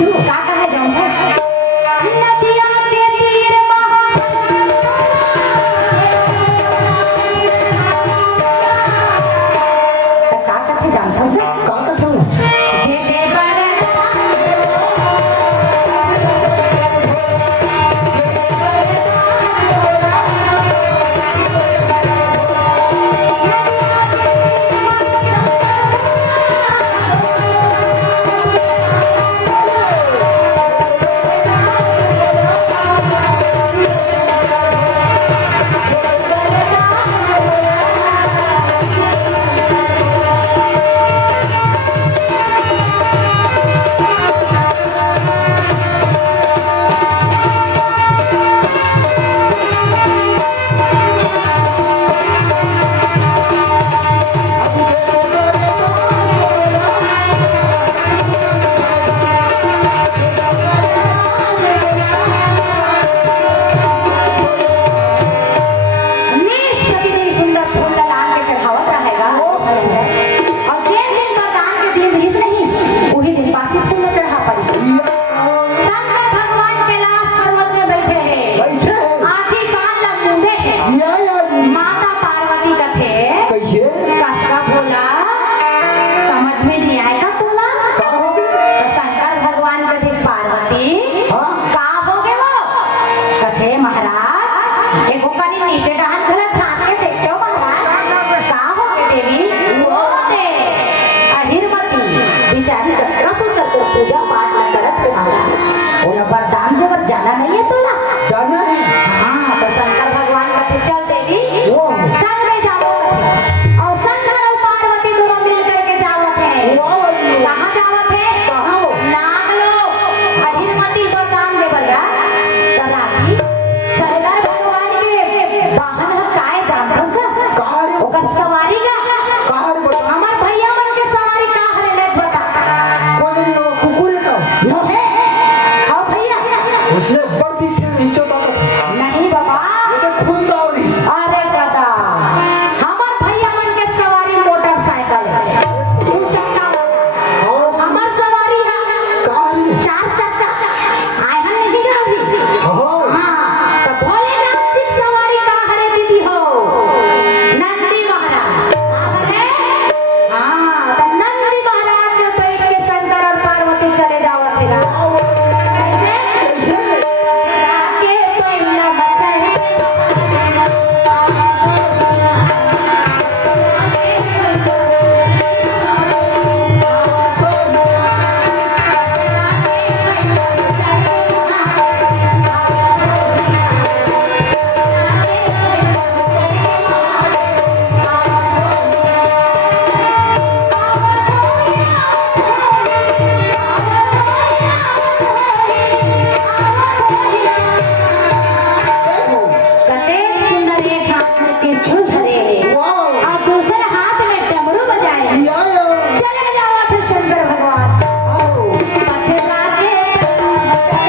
कैसे हो? का कहे जाऊं नदिया के तीर का कथे जानता हूं का कथे हो? दे बर जाना नहीं है तोला जाना है। हाँ तो शंकर भगवान कथे चल देगी संग में जाओ कथे और शंकर और पार्वती दोनों मिल करके जावत है। कहाँ जावत है? कहाँ हो? नागलो अहिरमती वरदान दे बरगा तदा की शंकर भगवान के वाहन है काय जानत है कहाँ रे? ओकर सवारी का कहाँ रे बता? हमार भैया मन के सवारी का हरे ले बता कौन है वो कुकुर है का? नो है हां भैया उसने बढ़ती थी नीचे ताकत। नहीं बाबा ये तो खून का और इस। अरे दादा हमार भैया मन के सवारी मोटरसाइकिल है तू चक्का हाँ। हमार सवारी है कहाँ रे? चार चक्का आए हम नहीं गावी हाँ। हां तो भोलेनाथ जी की सवारी का हरे दीदी हो नंदी महाराज अरे हां तो नंदी महाराज में बैठ के शंकर और पार्वती चले जाओ फिर कैसे राके पहिला बच्चा है कतेक सुंदर एक हाथ में तिरछुल धरे और दूसरे हाथ में डमरू बजाए चले जाओ थे शंकर भगवान पथरा के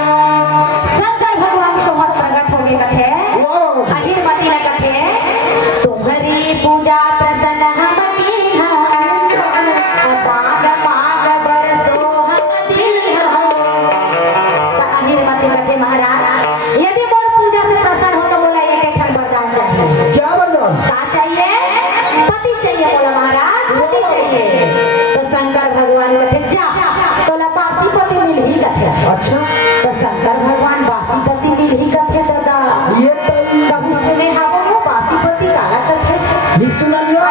शंकर भगवान सोहर प्रकट हो गए कथे अहिरमती ने कथे तुम्हारी पूजा प्रसन्न हम कीन्हा बाग बाग बरसो हम दीन्हा अहिरमती कथे महाराज यदि मोर पूजा से प्रसन्न हो तो बोला एक एक वरदान चाहिए। क्या वरदान? का चाहिए? पति चाहिए बोला महाराज पति चाहिए। तो शंकर भगवान कथे जा तोला बासी पति मिल भी कथे अच्छा तो शंकर भगवान बासीपति मिल ही कथे दादा ये तो कभी सुने हावो वो बासीपति काला कथे भी सुना लिया।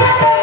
महाराज